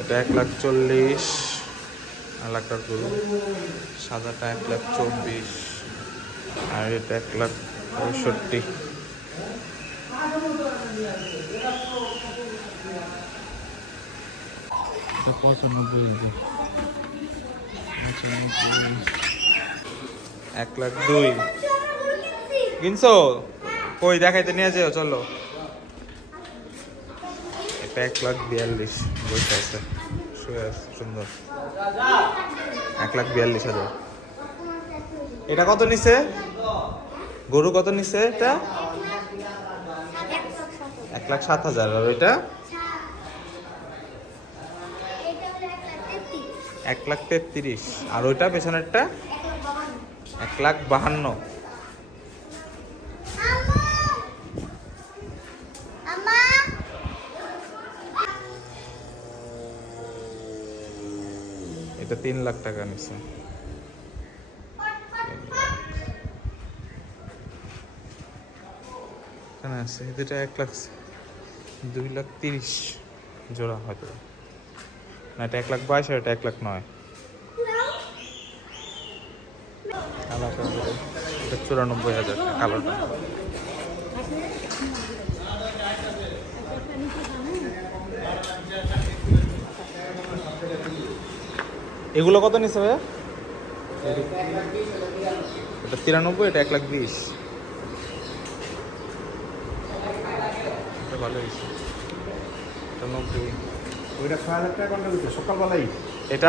এটা এক লাখ চল্লিশ আর লাখটার গরু সাদাটা এক লাখ চব্বিশ আর এটা এক লাখ পঁয়ষট্টি। পঁচানব্বই এক লাখ দুই। কিনছো কই দেখাইতে নিয়ে যাও চলো। এটা এক লাখ বিয়াল্লিশ বসে আছে শুয়ে আছে, সুন্দর। এক লাখ বিয়াল্লিশ হাজার। এটা কত নিছে? গরু কত নিছে এটা? এক লাখ সাত হাজার। আর ওইটা? এক লাখ তেত্রিশ। আর ওইটা পেছনেরটা? এক লাখ বাহান্ন। এটা তিন লাখ টাকা নিছে। আছে এটা এক লাখ দুই লাখ হয়তো। এটা এক লাখ এটা এক লাখ চুরানব্বই হাজার কালোটা এগুলো কত নিছে ভাইয়া? তিরানব্বই এটা এক লাখ বিশ। ভালো হয়েছে। নব্বই। ওইটা ছয় হাজার টাকা এটা